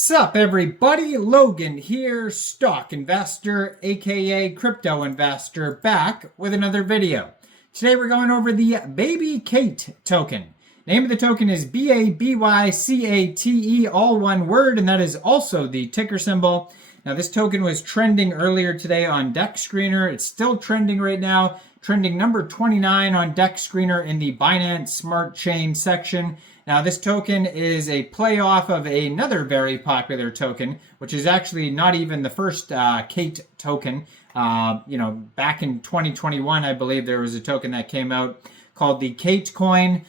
Sup everybody, Logan here, stock investor, aka crypto investor, back with another video. Today we're going over the Babycate token. Name of the token is BABYCATE, all one word, and that is also the ticker symbol. Now this token was trending earlier today on Dex Screener. It's still trending right now, trending number 29 on Dex Screener in the Binance Smart Chain section. Now this token is a play off of another very popular token, which is actually not even the first Cate token. Back in 2021, I believe there was a token that came out called the Catecoin.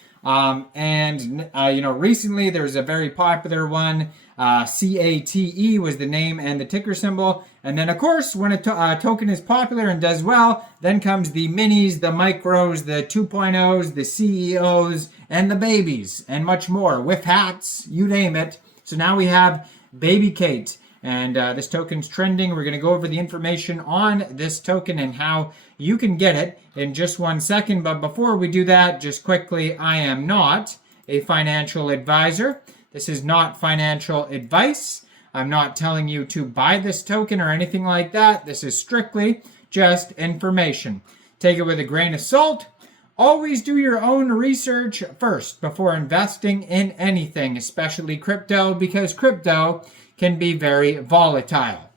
Recently there was a very popular one. CATE was the name and the ticker symbol. And then, of course, when a token is popular and does well, then comes the minis, the micros, the 2.0s, the CEOs, and the babies, and much more, with hats, you name it. So now we have Babycate, and this token's trending. We're going to go over the information on this token and how you can get it in just 1 second. But before we do that, just quickly, I am not a financial advisor. This is not financial advice. I'm not telling you to buy this token or anything like that. This is strictly just information. Take it with a grain of salt. Always do your own research first before investing in anything, especially crypto, because crypto can be very volatile.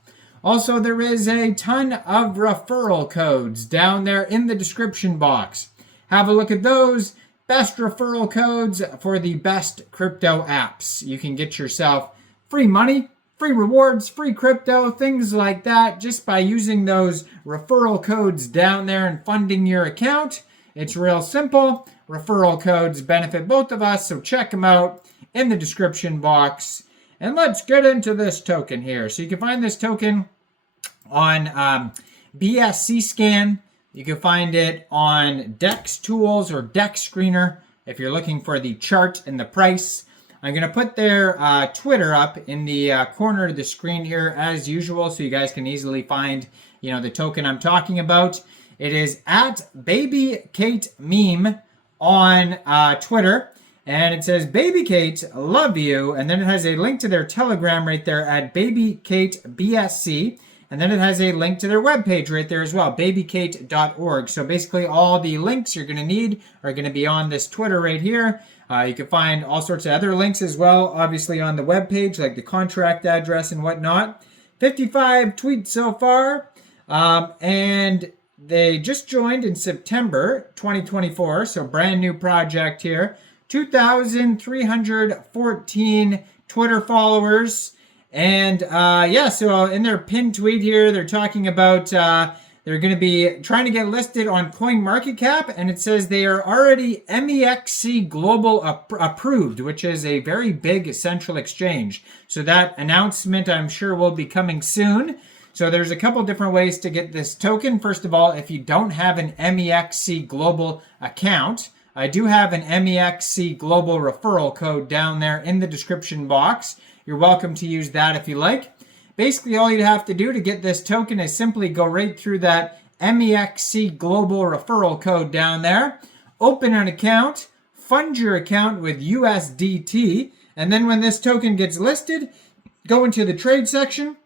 Also, there is a ton of referral codes down there in the description box. Have a look at those. Best referral codes for the best crypto apps. You can get yourself free money, free rewards, free crypto, things like that, just by using those referral codes down there and funding your account. It's real simple. Referral codes benefit both of us, so check them out in the description box. And let's get into this token here. So you can find this token on BSC Scan. You can find it on Dex Tools or Dex Screener if you're looking for the chart and the price. I'm going to put their Twitter up in the corner of the screen here as usual, so you guys can easily find, the token I'm talking about. It is at Babycate Meme on Twitter, and it says, Babycate, love you, and then it has a link to their Telegram right there at Babycate BSC. And then it has a link to their webpage right there as well, babykate.org. So basically all the links you're going to need are going to be on this Twitter right here. You can find all sorts of other links as well, obviously on the webpage, like the contract address and whatnot. 55 tweets so far. And they just joined in September 2024, so brand new project here. 2,314 Twitter followers. And so in their pinned tweet here, they're talking about they're going to be trying to get listed on CoinMarketCap, and it says they are already Mexc Global approved, which is a very big central exchange. So that announcement, I'm sure, will be coming soon. So there's a couple different ways to get this token. First of all, if you don't have an Mexc Global account, I do have an Mexc Global referral code down there in the description box. You're welcome to use that if you like. Basically, all you'd have to do to get this token is simply go right through that Mexc Global referral code down there, open an account, fund your account with USDT, and then when this token gets listed, go into the trade section,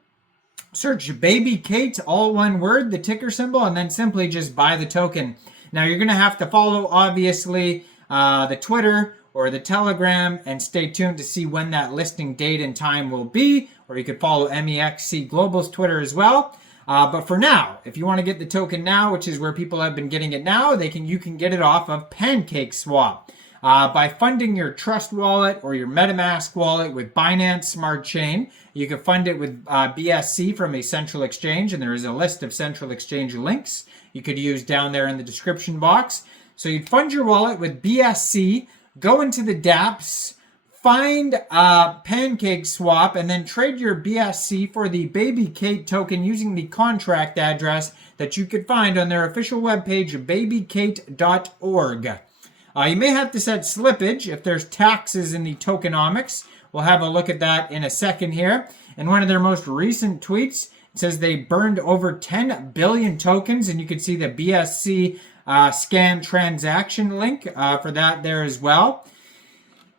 search Babycate, all one word, the ticker symbol, and then simply just buy the token. Now, you're going to have to follow, obviously, the Twitter or the Telegram, and stay tuned to see when that listing date and time will be, or you could follow Mexc Global's Twitter as well. But for now, if you want to get the token now, which is where people have been getting it now, you can get it off of PancakeSwap. By funding your Trust wallet or your MetaMask wallet with Binance Smart Chain, you can fund it with BSC from a central exchange, and there is a list of central exchange links you could use down there in the description box. So you'd fund your wallet with BSC, go into the dApps, find PancakeSwap, and then trade your BSC for the Babycate token using the contract address that you could find on their official webpage, babykate.org. You may have to set slippage if there's taxes in the tokenomics. We'll have a look at that in a second here. In one of their most recent tweets, it says they burned over 10 billion tokens, and you can see the BSC scan transaction link for that there as well.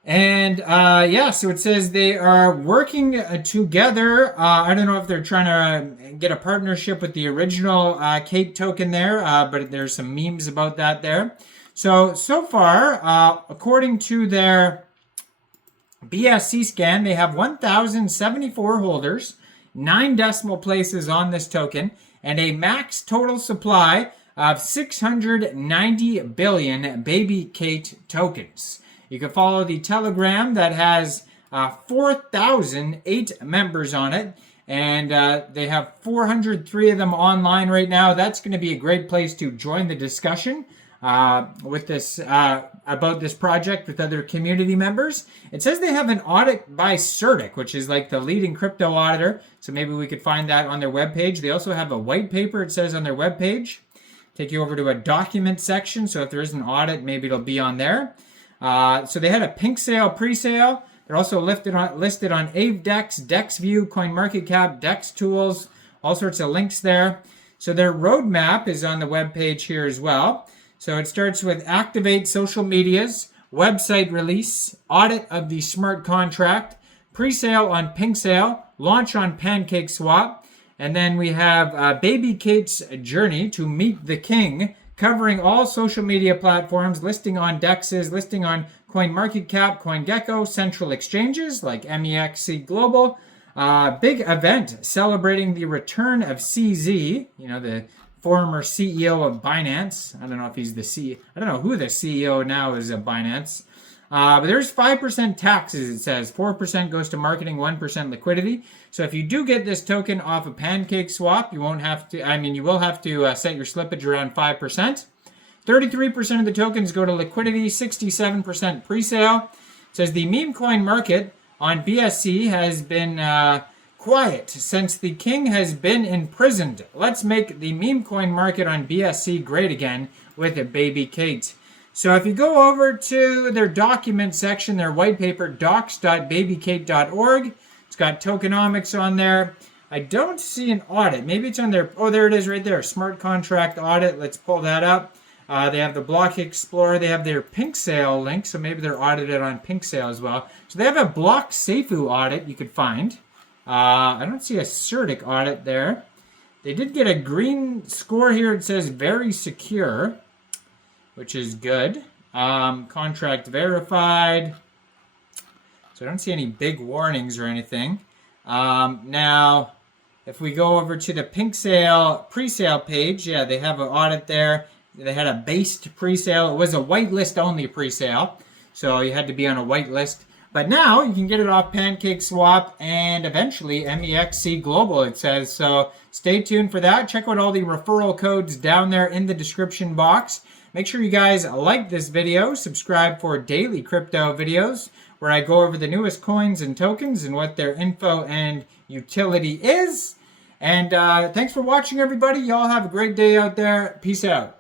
And yeah, so it says they are working together. I don't know if they're trying to get a partnership with the original Cate token there, but there's some memes about that there. So far, according to their BSC scan, they have 1,074 holders, 9 decimal places on this token, and a max total supply of 690 billion Babycate tokens. You can follow the Telegram that has 4,008 members on it, and they have 403 of them online right now. That's going to be a great place to join the discussion with this about this project with other community members. It says they have an audit by CertiK, which is like the leading crypto auditor. So maybe we could find that on their webpage. They also have a white paper, it says on their webpage. Take you over to a document section. So if there is an audit, maybe it'll be on there. So they had a pink sale pre-sale. They're also listed on AveDex, DexView, CoinMarketCap, Dex Tools, all sorts of links there. So their roadmap is on the webpage here as well. So it starts with activate social medias, website release, audit of the smart contract, pre-sale on Pink Sale, launch on PancakeSwap, and then we have Babycate's journey to meet the king, covering all social media platforms, listing on DEXs, listing on CoinMarketCap, CoinGecko, central exchanges like Mexc Global. Big event celebrating the return of CZ, the former CEO of Binance. I don't know if he's the CEO. I don't know who the CEO now is of Binance. But there's 5% taxes, it says. 4% goes to marketing, 1% liquidity. So if you do get this token off of PancakeSwap, you won't have to, you will have to set your slippage around 5%. 33% of the tokens go to liquidity, 67% pre-sale. It says the Memecoin market on BSC has been quiet since the king has been imprisoned. Let's make the Memecoin market on BSC great again with a Babycate. So if you go over to their document section, their white paper, docs.babykate.org, it's got tokenomics on there. I don't see an audit. Maybe it's on their, oh, there it is right there, smart contract audit. Let's pull that up. They have the Block Explorer. They have their Pink Sale link, so maybe they're audited on Pink Sale as well. So they have a Block Seifu audit you could find. I don't see a CertiK audit there. They did get a green score here. It says very secure, which is good. Contract verified. So I don't see any big warnings or anything. Now, if we go over to the Pink Sale pre-sale page, yeah, they have an audit there. They had a based pre-sale. It was a whitelist only pre-sale, so you had to be on a whitelist. But now you can get it off PancakeSwap and eventually Mexc Global, it says. So stay tuned for that. Check out all the referral codes down there in the description box. Make sure you guys like this video. Subscribe for daily crypto videos where I go over the newest coins and tokens and what their info and utility is. And thanks for watching, everybody. Y'all have a great day out there. Peace out.